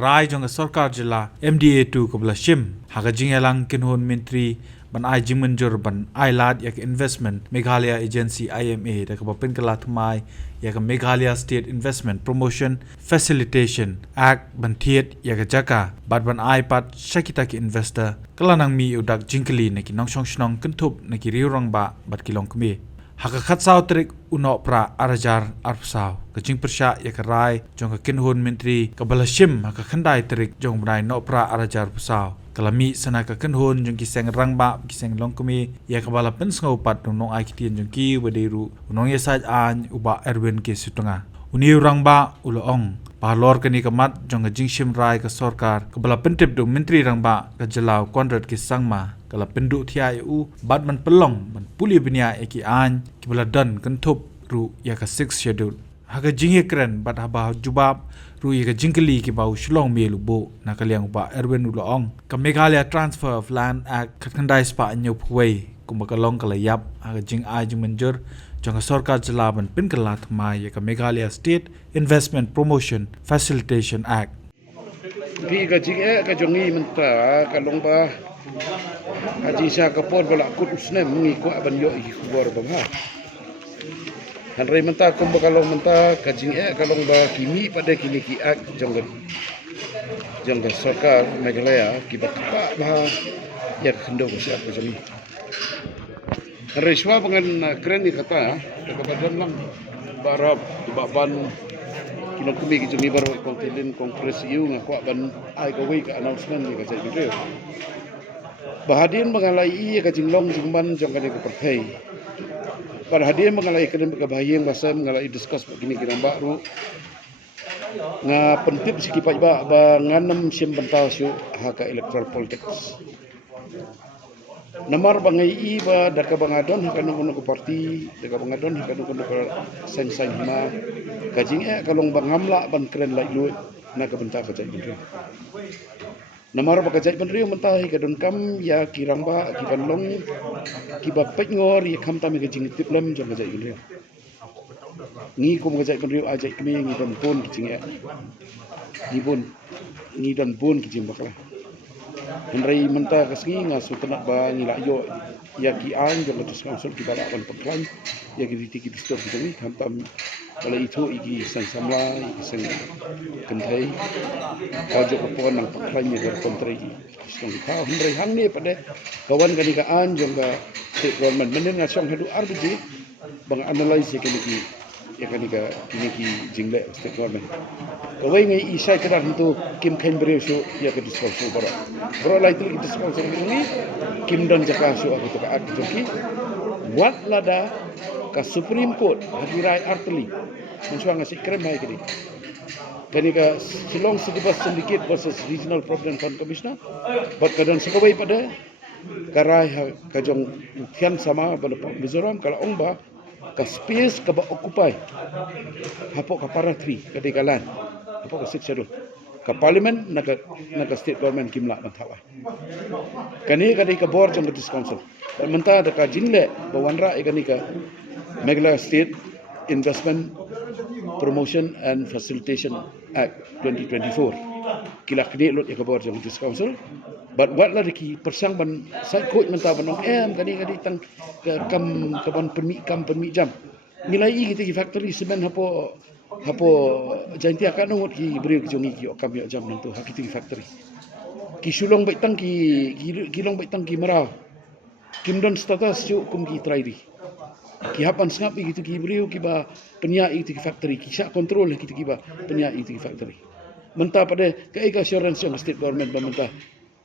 rai jong sarkar jila MDA2 kabla shim haga jingelang kinhon menteri ban ai jingmenjur ban ai lad yak investment Meghalaya agency IMA da ka pin kala thmai yak Meghalaya state investment promotion facilitation act ban thiet yak jaka bat ban ai pat shakita ki investor kala nang mi udak jingkali ne ki nong shong shnong kentup ne ki riurang ba bat kilong kmi haka khatsau trik uno pra arajar arpsau kaching persya yak rai jong ka kinhon menteri kabala shim haka khandai trik jong brai no pra arajar pusau kalami sana ka kinhon jong ki seng rangba ki seng longkumi yak kabala pen sngau pat nong ai kitien jong ki wadiru nong ye saj an uba erwin ke sutunga uni rangba uloong palor kani kamat jong ka jingshim rai ka sarkar kabala pentip do menteri rangba ka jalau konrad ki sangma kala penduk thia u badman pelong ban puli benia eki an kibala dan kentup ru ya ka 6 schedule haga jinge kren bad haba jubab ru ya ka jingkali ki bau shlong me lubo na kaliang ba erwen ulong ka Meghalaya transfer of land act khandai spa anyo phwei kumba kalong kala yap haga jing a jing menjur jong sarkar jalaban pin kala thma ya ka Meghalaya state investment promotion facilitation act bi ka jing ka jongi mentra kalong ba Haji Syah kapor bala kut usne mengi ko aban yo i kubor bangha. Hanrei menta kum bakalong menta kajing kalong ba kimi pada kini ki ak jongga. Jongga sarkar Meghalaya ki bakpa bah ya khendo ko siap ko jami. Hanrei swa bangan keren ni kata ka badan lang barab baban kino kumi ki jami baru kontilin kongres iu ngako aban ai ka wei ka announcement ni ka jai video. Bahadian mengalai kajinglong jingban jong kani ke partai. Bahadian mengalai kene bahayang masa mengalai discuss begini kira baru. Nga pentip sikipai ba nganam sim bental su haka electoral politics. Namar bangai ba daka bangadon haka nunggu ke parti, daka bangadon haka nunggu ke seng-seng hima. Kajing kalong bangamla ban keren lai lu na ke bentar kajai bendri. Namar bakajai bendri mentahi kadon kam ya kiramba kibanlong kibapet ngor ya kam tami kajing tiplem jong kajai bendri. Ngi kum kajai bendri ajai kami ngi dan pun kajing ngi dan pun kajing bakla. Henry mentah kesengi ngasu tenak ba ngi layo ya ki an jong katus kansel ki balawan peklan ya ki tiki distur kajing kam tam kalau itu igi sang samla igi sang kentai pajak kepuan nang paklanya dari kontrai song tahu Henry hang ni pada kawan kanikaan jongga state government menen ngasong hadu RBG bang analyze ya kanika kiniki jingle state government kawai ngai isai keran tu kim kain beresu ya ke disposal bro lai tu disposal ini kim dan jaka su aku tu ka joki wat lada ka Supreme Court hadirai arteli mensuang ngasih krem hai kini ka silong sedibas sedikit versus Regional Problem Fund Commissioner buat kadang sekawai pada karai kajong tian sama pada Mizoram kalau ongba ka space ka ba occupy hapok ka para 3 kadikalan hapok ka 6 schedule ka parliament naga state government kimla manthawa kani ka board jong British Council menta da ka jinle bawanra ikani ka Meghalaya State Investment Promotion and Facilitation Act 2024 kila kini lot ka board jong British Council but what la ki persang ban sai coach menta ban kani tang kam kaban permi jam nilai kita ki factory semen hapo janti akan ngot ki beri jongi ki okam yo jam tu hakiti factory ki sulong baitang ki long baitang ki marau kimdon status yu kum ki trairi ki hapan sngap gitu ki beri ki ba penya itu ki factory ki sa control gitu ki ba penya itu ki factory menta pada ke assurance yang state government mentah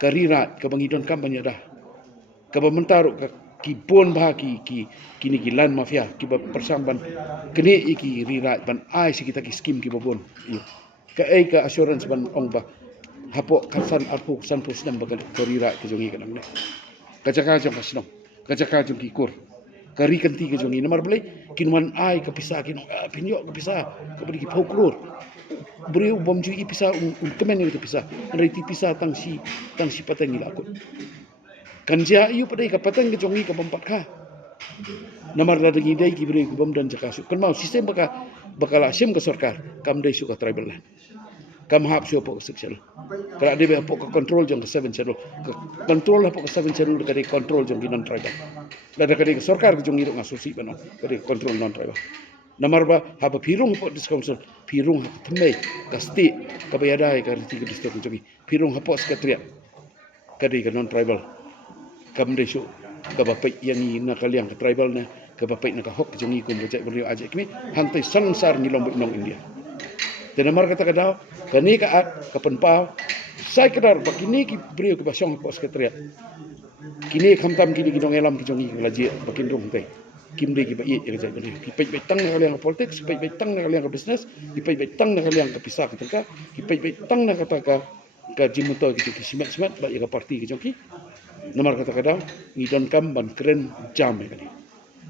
karirat ke bangidon kam banyak dah ke mentaruk ki pun bah ki kini ki land mafia ki persang ban kini iki rirat ban ai si kita ki skim ki babon ke assurance ban ong ba hapo kasan arpu san pusnam baga rirat ke jongi kanang ne kacaka jong kasno kacaka jong ki kur kari kanti ke jongi namar belai kinwan ai ke pisah kin pinyo ke pisah ke beri ki phokrur beri bom ju i pisah kemen itu pisah reti pisah tang si patang ila akut kanjia iu pada kapatang ke jongi ke pempat ka namar la dengi dai ki beri bom dan jakasu kan mau sistem bakal asim ke sarkar kam dai suka tribal land kam hap sio po sik channel kala de be po control jong 7 channel control po 7 channel kadi control jong non tribal la da kadi sarkar jong ngi ngasusi bano kadi control non tribal namar ba haba pirung po discouncil pirung tmei kasti kabayadai ka riti district jong pirung hapo sekretariat kadi non tribal kam de syo kabapai yang na kaliang ke tribal na kabapai na kahok jong ngi ko mo jai brio aje kimi hantai sangsar ngi lombok nong India tenamar kata kadao kani ka at kapenpau sai kadar bakini ki brio ke basong ko sekretariat kini khamtam kini gidong elam ki jongi laji bakin rong te kim de ki ba ye jai brio ki pai bai tang na kaliang ke politik pai bai tang na kaliang ke business ki pai bai tang na kaliang ke pisah ka tengka ki pai bai tang na kata ka jimuto ki simat ba ya parti ki jongi nomor kata kadao ngidon kam ban keren jam kali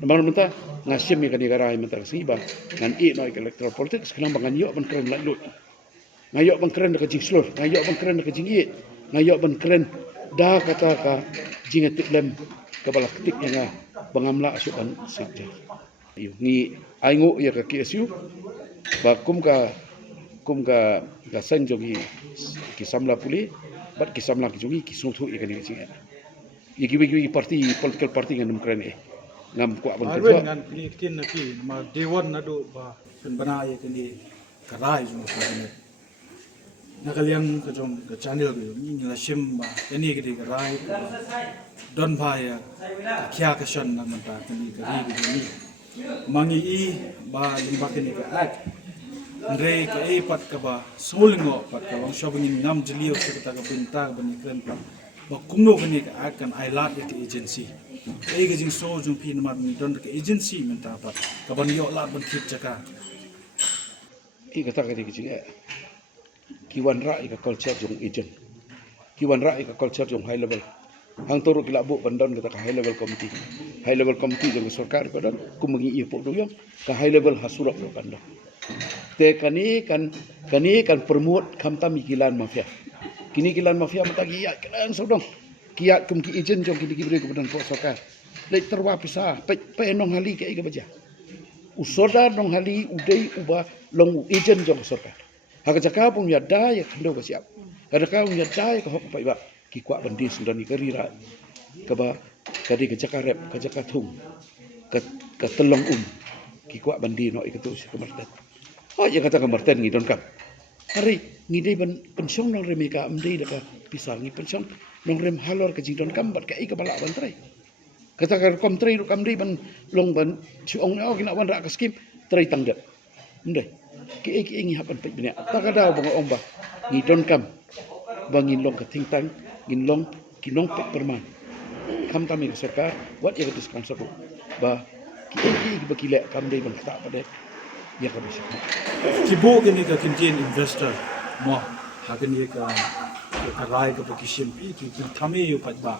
nomor menta ngasim kani garai menta siba ngan i no electoral politics kenang bangan yo ban keren lai lut ngayok ban keren ka jing slur ngayok ban keren ka jing i ngayok ban keren da kata ka jing etik lem ka bala ketik yang bangamla asupan seja yo ni aingo ya ka KSU ba kum ka sen jogi ki samla puli bat ki samla ki jogi ki suthu ya kani jing iki parti political party ngam keren ngam kuat bang Arwen ngan tin na ki ma dewan na do ba pen bana ye kini karai jong ka ne na kaliang ka jong ka channel ge ni la shim ba kani ge de karai don ba ya kya ka shan na man ta kani ka ri ge ni mangi i ba lim ba kani ka ak Andre ka e pat ka ba solingo pat ka wang shopping ngam jliyo se ka ka pinta ba ni kren pa ba kumno kani ka ak kan I lot ya agency ai ga jing so jung pin mar ni don ka agency menta pa ka ban yo la ban kip jaka i kata kadi ki jing kiwan ra ka culture jong agent kiwan ra ka culture jong high level hang toru kila bu bandon kata ka high level committee jong sarkar badan kumangi i po do yang ka high level hasurap do kanda te kani kan promote khamtam kilan mafia kini kilan mafia matagi ya kilan sodong kiat kum ki agent jong kini kibre kemudian po sarkar lek terwa pisah pe nong hali ke ga baja usoda nong hali udai uba long agent jong sarkar haka jaka pun ya dai kendo ka siap kada ka ya dai ka hok pai ba ki kwa bandi sundan ni karira ka ba kadi ka jaka rep ka jaka thung ka telong ki kwa bandi no ikatu si kemerten oh ya kata kemerten ngidon kam hari ngidai ban pensiong nong remeka amdei da ka pisah ngi pensiong nong rem halor ka jingdon kam bat ka i ka bala ban trai kata ka kom trai ru kam dei ban long ban chu ong au kina wan ra ka skim trai tangdat ndai ki ngi hapan pe bina takada bang ong ba ngi don kam bangin long ka tingtang ngin long kinong pe perman kam tami sarkar wat ya ka sponsor ba ki ba kile kam dei ban ta pada ya ka bisa kibo kini ka kintin investor mo ha kini ka karai ka pakishim pi ki thame yu pat ba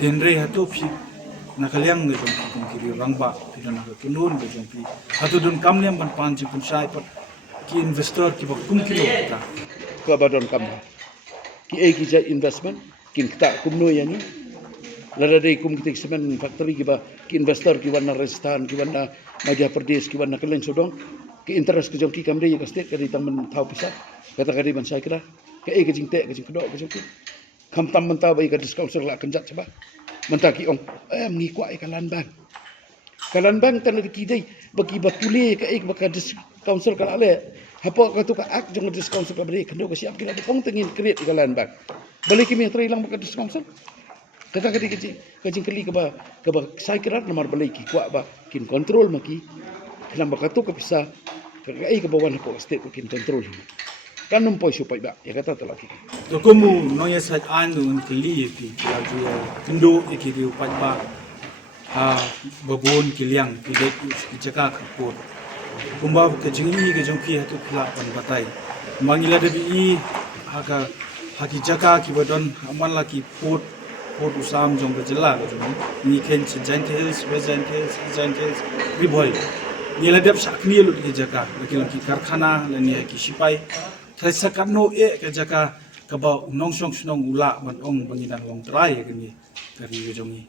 denre ha to phi na kaliang ne jong kum kiri rangba pidana ka kinun ga jong pi hatu dun kamlem ban pan ji kun sai pat ki investor ki ba kum kilo ta ka badon kam ki ja investment kin ta kum no yani lada dei kum kitik semen factory ki ba ki investor ki wana Rajasthan ki wana Madhya Pradesh ki wana Kaliang Sodong ki interest ki jong ki kam dei ka state ka di tang men thau pisah kata ka di ban sai kira ka ka jing te ka jing kedo ka jong ki kam tam menta bai ka discount ser la kenjat coba menta ki ong ngi kwa kalan bang tan ki dei bagi batule ka baka discount ser ka ale hapo ka tu ka ak jong discount ser ka beri kendo ka siap kira pong tengin create kalan bang balik ki mi trai lang baka discount ser kata kadi kajing keli ke ba sai kira nomor balik ki kwa ba kin control maki lam baka tu ka bisa ka ka bawan ko state ko kin control kan numpo supai ba ya kata tu lagi to komu no ya sat anu kili pi ya ju kendo ikiri upat ba ha babon kiliang pide ki jaka ka ko kumba ka jingi ga jong ki hatu kla pan batai mangila de bi haka haki jaka ki badon aman la ki pot usam jong bajela ga jong ni ken giant hills riboy ni la dep sakni lu ki jaka lakilang ki karkhana la ni ki sipai thaisa kanno e ka jaka ka ba nong song snong ula ban ong bangina long trai ga ni kari ga jong ni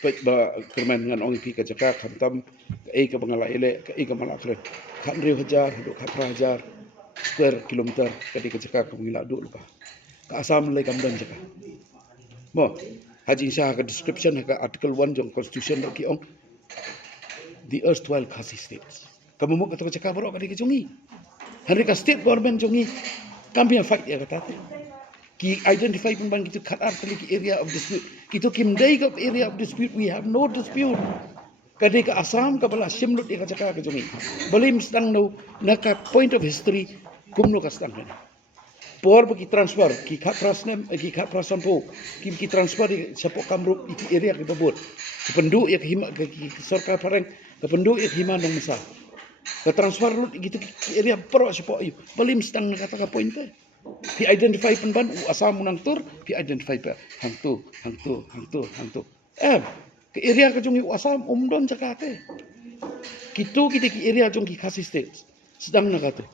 pek ba kerman ngan ong ki ka jaka khantam ka bangala ele ka mala kre khan 1000 du 1000 square kilometer kadi ka jaka ka mila du luka ka asam le kam dan jaka mo haji sah ka description ka article 1 jong constitution lo ki ong the erstwhile Khasi states kamu mo ka jaka bro kadi ka jongi hari ka state government jongi kami yang fight ya kata ki identify pun bang kita cut out ki area of dispute kita kim dai ka area of dispute we have no dispute kadi ka asam ka bala simlut ya ka jaka ka jongi balim sedang no naka point of history kumno ka sedang ni por bagi transfer ki khat prasnem ki khat prasampo ki transfer di sapok kamrup ki area kita buat ki penduk ya hima ki sarkar pareng ke penduk ya hima nang masa ke transfer lut gitu ki area pro sapok yu balim sedang kata ka point pi identify penban asam munang tur pi identify pa hang tu ke area ka jongi asam umdon jakate kitu kita ki area jongi Khasi state sedang nakate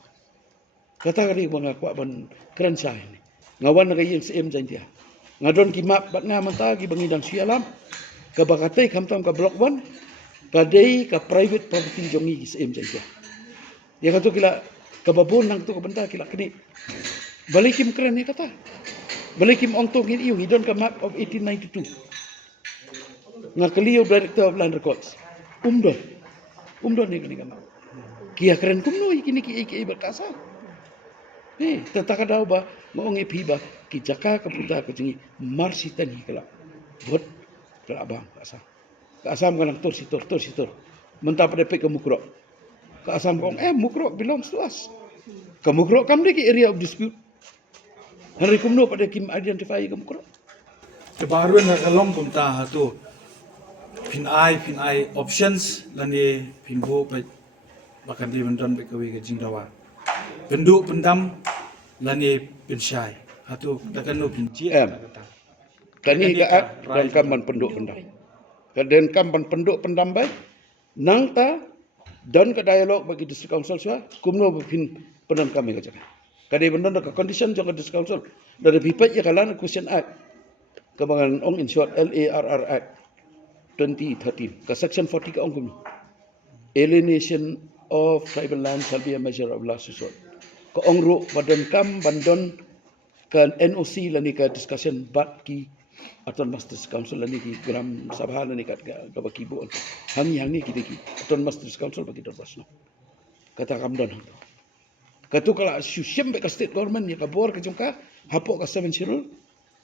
kata kali mga kwa ban keren sah ini ngawan na kayeng CM jan dia ngadon ki map bat nga manta ki bangidang sialam ka bakatay kamtam ka block 1 kadai ka private property jongi ki CM jan dia ya kato kila kababon nang tu ka benta kila kini balikim keren ni kata balikim ong tong ini hidon ka map of 1892 nga kaliyo director of land records umdon ni kini ka map kia keren kumno kini ki berkasa tetaka daw ba maong ipiba ki jaka kaputa ko jingi marsitan hikala bot kala bang kasam kanang tur sitor menta pada pek mukro kasam kong mukro belongs to us mukro kam ki area of dispute hari kumno pada kim identify mukro kebaruan na kalong kumta tu pinai options lani pinbo pa bakan di bendan bekawi ke jingdawa penduk pendam lani pensyai atau takkan no pinci kani ka dan kamban penduk pendam kaden kamban penduk pendam bai nang ta dan ka dialog bagi district council swa kumno pin pendan kami ka jaka kadi bendan ka condition jong district council dari pipat ya kalan question act kebangan ong in short LARR act 2013 ka section 40 ka ong kumno alienation of tribal land shall be a measure of last resort ko ongro badan kam bandon kan NOC lani ka discussion bat ki aton masters council lani ki gram sabha lani ka baki bu hangi ki aton masters council bagi dorbasno kata kam don katu kala syem be ka state government ya ka bor ka jongka hapok ka 70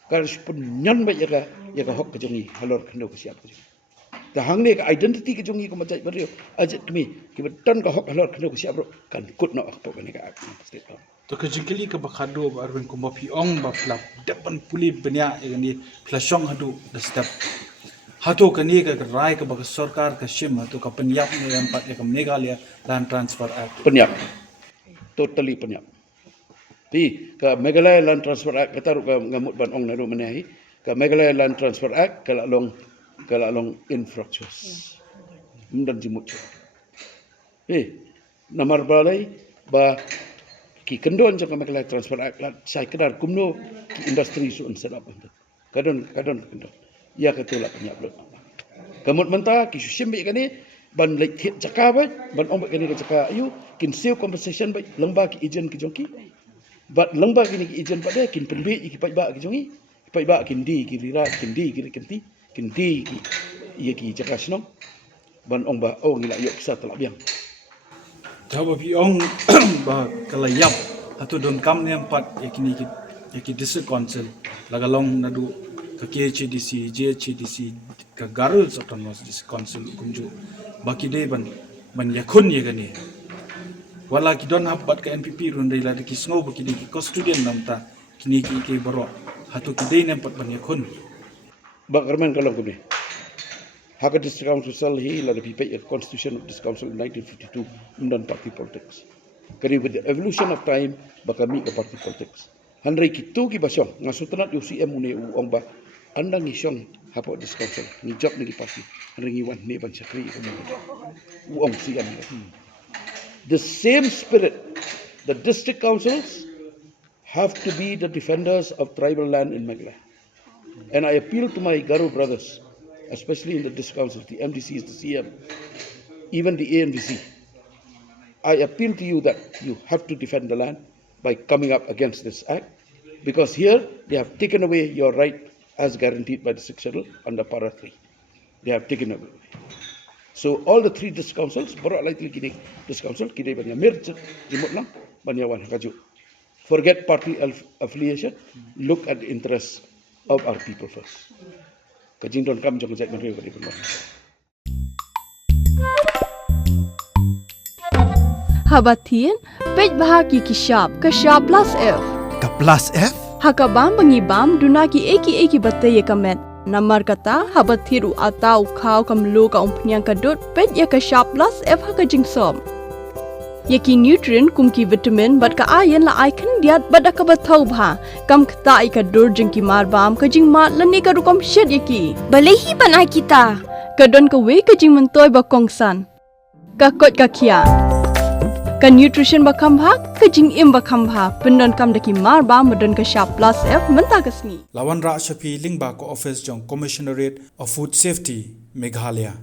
ka pun nyan ba ya ka hok ka jongi halor khndo ka siap ka ta hangne ka identity ka jongi ko majai bario ajat kami ki beton ka hok halor khndo ka siap kan kut no hapok ka ni ka state government to kejengkeli ke bakado barwen ko mapi ong ba flap depan puli benya yani flashong hadu da step hato kani ka rai ka bak sarkar ka shim hato ka penyap ne yang pat ka Meghalaya land transfer act penyap totally penyap pi ka Meghalaya land transfer act kata ka ngamut ban ong naru menahi ka Meghalaya land transfer act kala long infrastructures mundan jimut namar balai ba ki kendon jang Meghalaya transfer act sai kedar kumno ki industri su sedap kadon kendon ya ketulak penyap lo kamut menta ki simbi kani ban lek thit jaka ba ban ong kani ka jaka ayu kin sale compensation ba lengba ki agent ki jongki bat lengba kini ki agent pada kin penbi ki pai ba ki jongi pai ba kin di ki rira kin di ki iya ki jaka snong ban ong ba ngila yok sa telak biang Jawab pi ong ba kalayap atau don kam ne empat yaki district council lagalong nadu ka KHDC JHDC ka Girls Autonomous District Council kunju baki dei ban yakun ye gani wala ki don habat ka NPP run dei la ki sngo baki dei ki student namta kini ki ke baro hatu ki dei ne empat ban yakun ba kerman kalau kuni Haka District Council hi la pipai the Constitution of this Council in 1952 undan party politics. Kari with the evolution of time bakami ka party politics. Hanrei kitu ki basong ngasutanat UCM une uong ba andang isong hapo this council ni job ni party hanrei ngiwan ne ban sakri ko uong siam. The same spirit the district councils have to be the defenders of tribal land in Meghalaya. And I appeal to my Garu brothers, especially in the district council, the MDCs, the CM, even the ANVC. I appeal to you that you have to defend the land, by coming up against this act, because here they have taken away your right as guaranteed by the 6th schedule under para 3. They have taken away. So all the 3 district councils, baru likely kini district council, kini banyak merge, remote lang, banyak wan kaju. Forget party affiliation, look at the interests of our people first. Kajing don kam jong jek menteri bagi pemerintah. Habatin, pej bahagi Kashab plus F. Ka plus F? Hakabam bangibam dunaki eki batay kamet. Namar kata habathiru atau kau kamlu ka umpnyang kadut pej ya Kashab plus F hakajing som. Yaki nutrient kumki vitamin bat ka ayan la icon diat bada ka batau bha kam kta ika dur jengki marbam kajing mat lani ka rukom shed yaki. Balehi banai kita. Kadon ka we kajing mentoy ba kongsan. Ka kot ka kia. Ka nutrition ba kambha kajing im ba kambha pendon kam daki marba modon Kashab plus F menta kasni. Lawan Rak Shafi Lingba ko office jong Commissionerate of Food Safety Meghalaya.